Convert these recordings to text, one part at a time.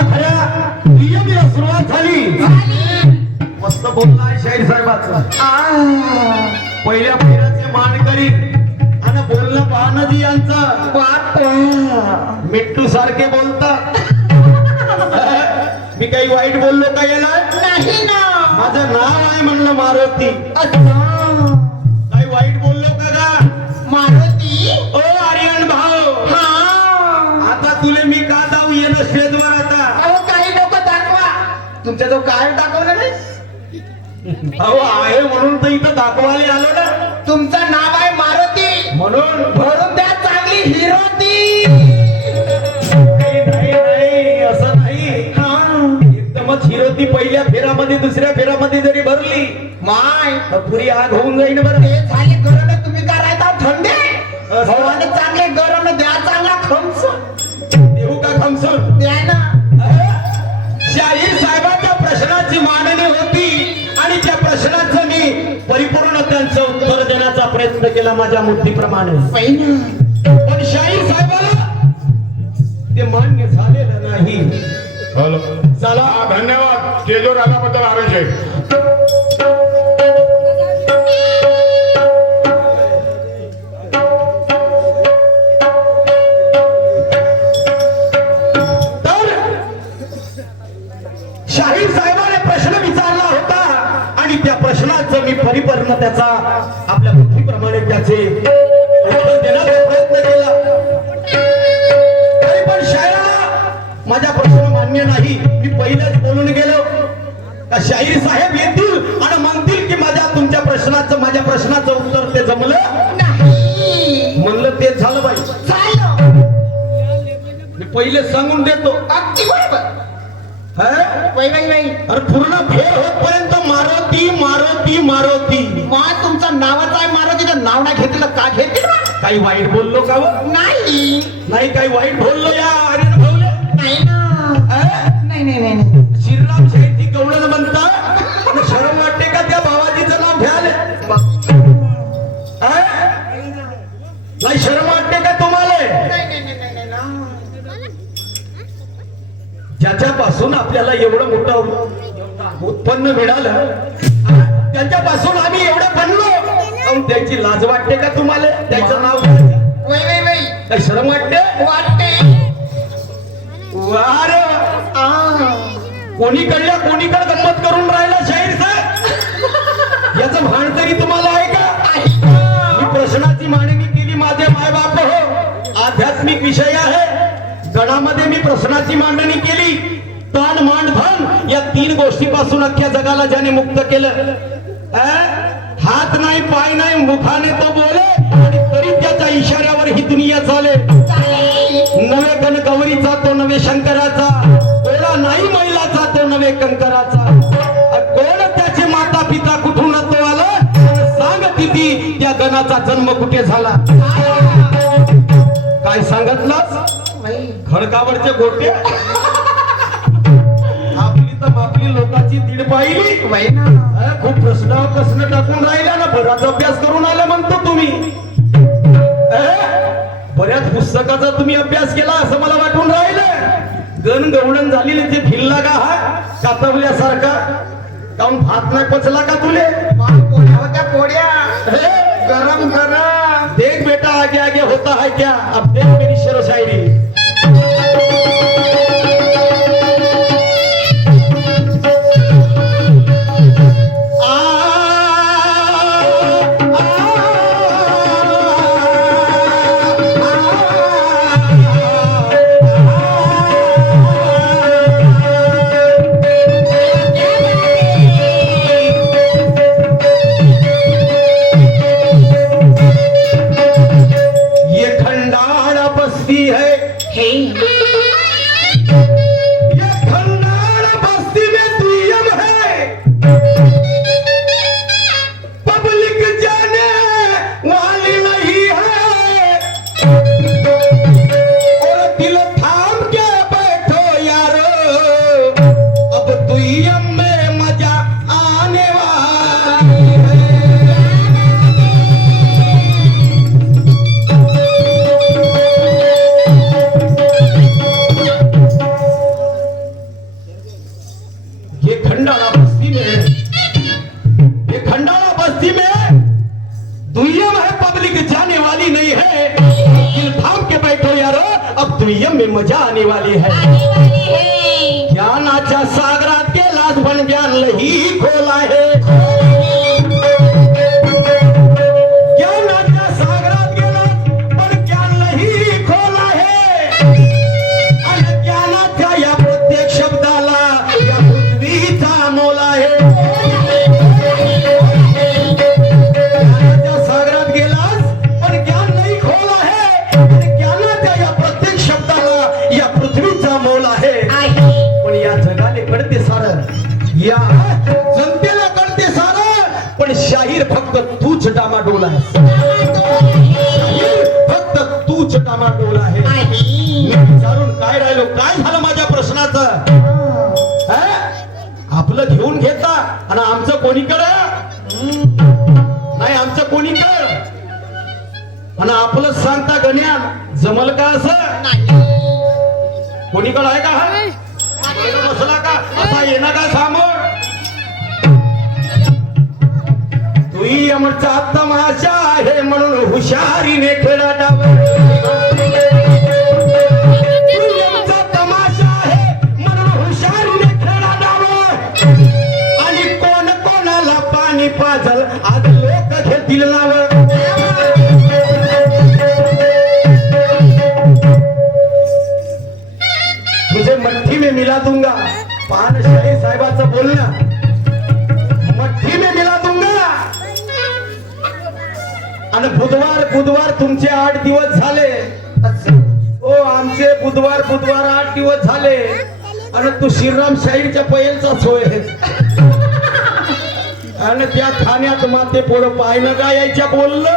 आता खऱ्या नियमीला सुरुवात झाली. मस्त बोलला आहे शाहीर साहेबाचं. पहिल्या फेऱ्याचे मानकरी आणि बोलणं पाहणं जी यांचं मिट्टू सारखे बोलतात. मी काही वाईट बोललो का याला? नाही ना. माझं नाव आहे म्हणलं मारुती. काही वाईट बोललो का? मारुती. ओ आर्यन भाऊ, हा. आता तुले मी का जाऊ येणं स्टेजवर आता? अहो काही लोक दाखवा. तुमच्या जो काय दाखवलं नाही. अहो आहे म्हणून तर इथं दाखवायला आलो ना. तुमचं नाव आहे मारुती म्हणून भरून द्या चांगली हिरोती. नाही असं नाही. एकदमच हिरोती पहिल्या फेरामध्ये दुसऱ्या फेरामध्ये जरी भरली माय तर पुरी आग होऊन जाईन बरं. ते झाले गरम तुम्ही करायचा थंडे. भवाने चांगले गरम द्या चांगला खमस देऊ का खमसून? द्या ना. शाहीर साहेबांच्या प्रश्नाची मांडणी होती आणि त्या प्रश्नाचं मी परिपूर्ण त्यांचं उत्तर देण्याचा प्रयत्न केला माझ्या बुद्धीप्रमाणे. पण शाहीर साहेबाला ते मान्य झालेलं नाही. हॅलो, चला धन्यवाद स्टेजवर आल्याबद्दल आरेश आहे. तर शाहीर साहेबाने प्रश्न विचारला होता आणि त्या प्रश्नाचं मी परिपूर्ण त्याचा आपल्या बुद्धीप्रमाणे त्याचे उत्तर देण्याचा प्रयत्न केला. तरी पण शायराला माझा प्रश्न मान्य नाही. मी पहिलेच बोलून गेलो का शाहीर साहेब येतील आणि म्हणतील की माझ्या प्रश्नाचं उत्तर ते जमलं नाही. म्हणलं ते झालं बाई. झालं. मी पहिले सांगून देतो. अगदी बरोबर. अरे वै पूर्ण फेर होतपर्यंत मारुती मारुती मारुती. मा तुमचं नावाचं आहे मारुती तर नाव नाही घेतलं का घेतील? काही वाईट बोललो का? नाही नाही काही वाईट बोललो या आर्यन भाऊले? नाही ना. नाही नाही नाही. श्रीराम शाहीची गवळण म्हणतात. शरम वाटते का त्या बाबाजीचं नाव घ्याले? नाही शरम वाटते का तुम्हाला? ज्याच्यापासून आपल्याला एवढं मोठं उत्पन्न मिळालं त्याच्यापासून आम्ही एवढं बनलो, त्याची लाज वाटते का तुम्हाला? त्याचं नाव काही शरम वाटते? वारे कोणीकडल्या कोणीकडे गंमत करून राहिला शाहीर साहेब. याचं भान तरी तुम्हाला आहे का? मी प्रश्नाची मांडणी केली. माझे माय बाप हो आध्यात्मिक विषय आहे. गणामध्ये मी प्रश्नाची मांडणी केली. ताण मान धन या 3 गोष्टीपासून अख्ख्या जगाला ज्याने मुक्त केलं. हात नाही पाय नाही मुखाने तो बोले आणि तरी त्याच्या इशाऱ्यावर ही दुनिया चाले. नवे गण गौरीचा तो नवे शंकराचा, कोणा नाही महिलाचा तो नवे कंकराचा. कोण त्याचे माता पिता कुठून तो आला? सांग किती त्या गणाचा जन्म कुठे झाला? काय सांगितलंस? खडकावरचे गोटे आपली लोकांची दीड पाहिली. खूप प्रश्न टाकून राहिला ना. बराच अभ्यास करून आला म्हणतो तुम्ही. बऱ्याच पुस्तकाचा तुम्ही अभ्यास केला असं मला वाटून राहिलं. गण गवळण झालेली ते भिल्ला का हा कातवल्यासारखा? काऊन भात नाही पचला का तुले? पोड्या गरम गरम देख बेटा आगे आगे होता है क्या? अब देख मेरी शेरो शायरी. ये खंडाड़ा बस्ती है दुनिया में मजा आने वाली है आने वाली है ज्ञानाच्या सागरात गेलास पण ज्ञान लही खोल आहे ज्ञानाच्या सागरात गेलास पण ज्ञान लही खोल आहे आणि ज्ञानाच्या या प्रत्येक शब्दाला या पृथ्वीचा मोल आहे ज्ञानाच्या सागरात गेलास पण ज्ञान लई खोल आहे आणि ज्ञानाच्या या प्रत्येक शब्दाला या पृथ्वीचा मोल आहे पण या जगाले कळते सारं या जनतेला कळते सारं पण शाहीर फक्त तूच डामाडोल आहे शाहीर फक्त तूच डामाडोल आहे मी विचारून काय राहिलो काय झालं माझ्या प्रश्नाचं आपलं घेऊन घेता आणि आमचं कोणी कर नाही आमचं कोणी कर आणि आपलं सांगता गण्यान जमल का असं कोणीकडे आहे का हा बसला का असा येणार का समोर तुही आमचा तमाशा आहे म्हणून हुशारीने खेळा डाव तुही आमचा तमाशा आहे म्हणून हुशारीने खेळा डाव आणि कोण कोणाला पाणी पाजल आज लोक घेतील नाव तुझे मठ्ठी में मिला दूंगा पानशाही साहेबाचं बोलणं मठ्ठी में मिला दूंगा आणि बुधवार तुमचे 8 दिवस झाले ओ आमचे बुधवार 8 दिवस झाले आणि तू श्रीराम शाहीरच्या पैलचा सोय आणि त्या ठाण्यात माते पोळ पाहिलं का यायच्या बोललं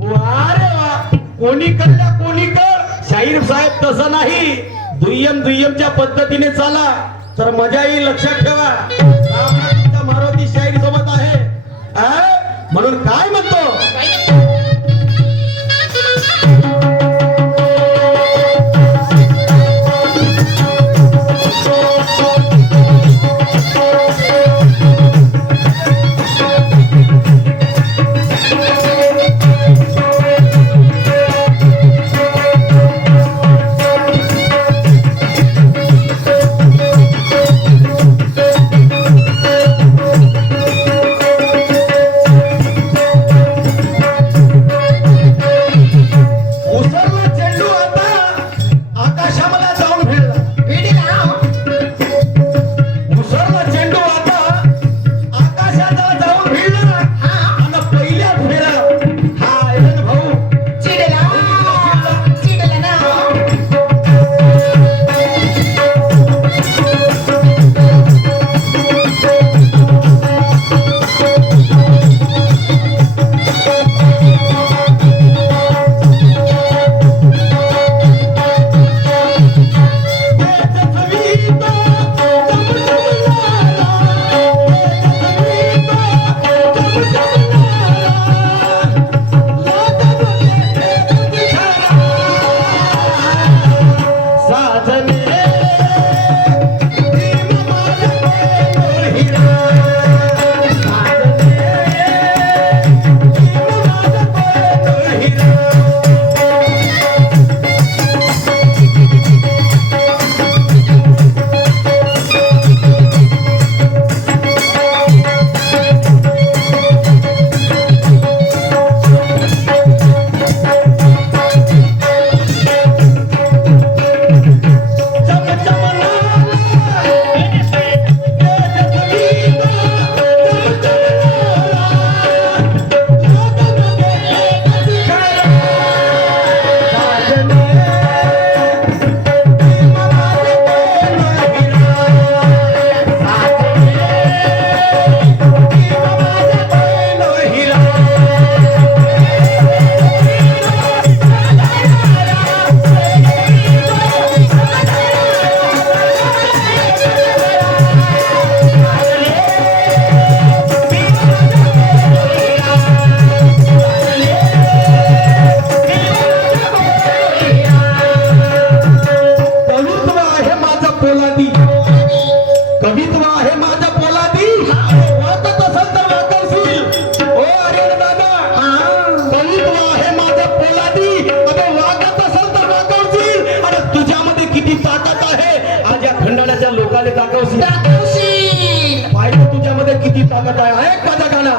वा रे वा कोणी करल्या कोणी कर शाहीर साहेब तसं नाही दुय्यमच्या पद्धतीने चाला तर मजा येईल लक्षात ठेवा तुमचा मारुती शाहीर सोबत आहे म्हणून काय म्हणतो पद्धत आहे ऐक माझा गाणं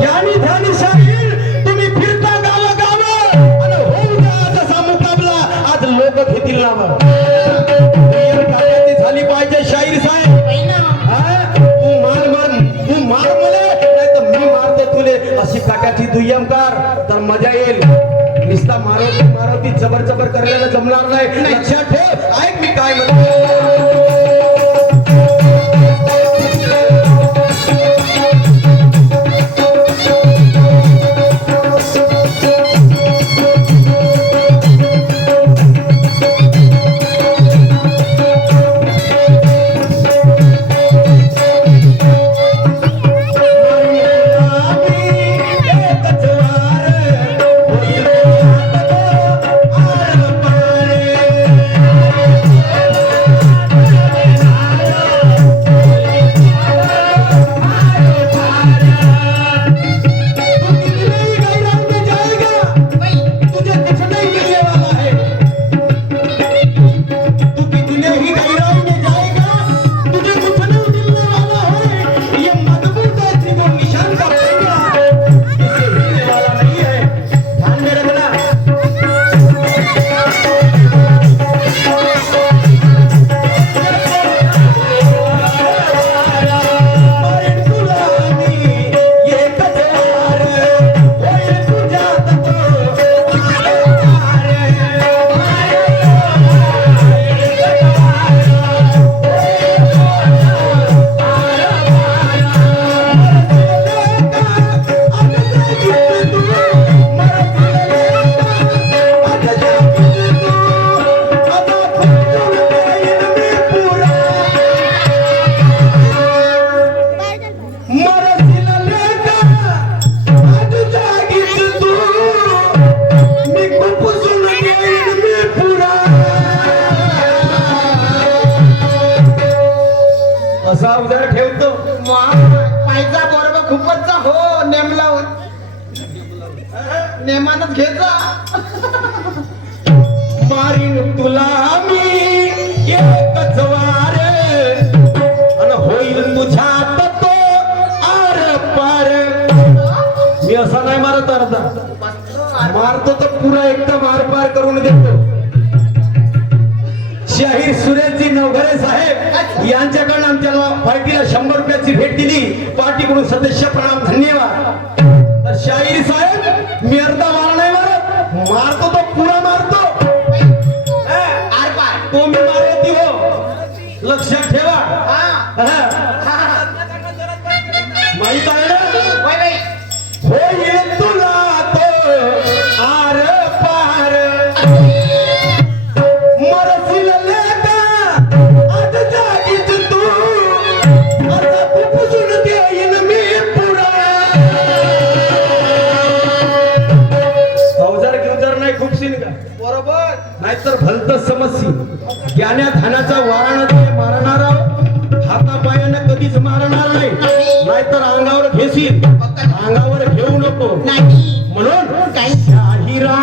ज्ञानी ध्यानी शाहीर तुम्ही फिरता गाव गाव आणि होऊ द्या जसा मुकाबला आज लोक घेतील नाव झाली पाहिजे शाहीर साहेब तू मार मला नाही तर मी मारतो तुले अशी काट्याची दुय्यमकार तर मजा येईल निस्ता मारवती जबर जबर करायला जमणार नाही लक्षात ठेव ऐक मी काय म्हणतो असा उद्या ठेवतो पाहिजा बरोबर खूपच हो नेम लावून नेमानच घेजा मारीन तुला मी एकच वार आणि होईल तुझ्यात तो आर पार मी असा नाही मारत अर्धा मारतो तर पुरा एकदा मार पार करून देतो शाहीर सुरेशजी नवघरे साहेब यांच्याकडून आमच्या पार्टीला 100 रुपयाची भेट दिली पार्टीकडून सदस्य प्रणाम धन्यवाद तर शाहीर साहेब मी अर्धा मार नाही मारत मारतो तो पुरा मारतो आर पार तो मी मारती हो लक्षात ठेवा माहित आहे ना होय बाई होईल तुला तो आर पार मरशील लेका आज जागीच तू समजशील ज्ञाना ध्यानाचा वाराणा ते मारणारा हातापायानं कधीच मारणार नाही नाहीतर अंगावर घेशील अंगावर घेऊ नको नाही म्हणून काही शाहिरा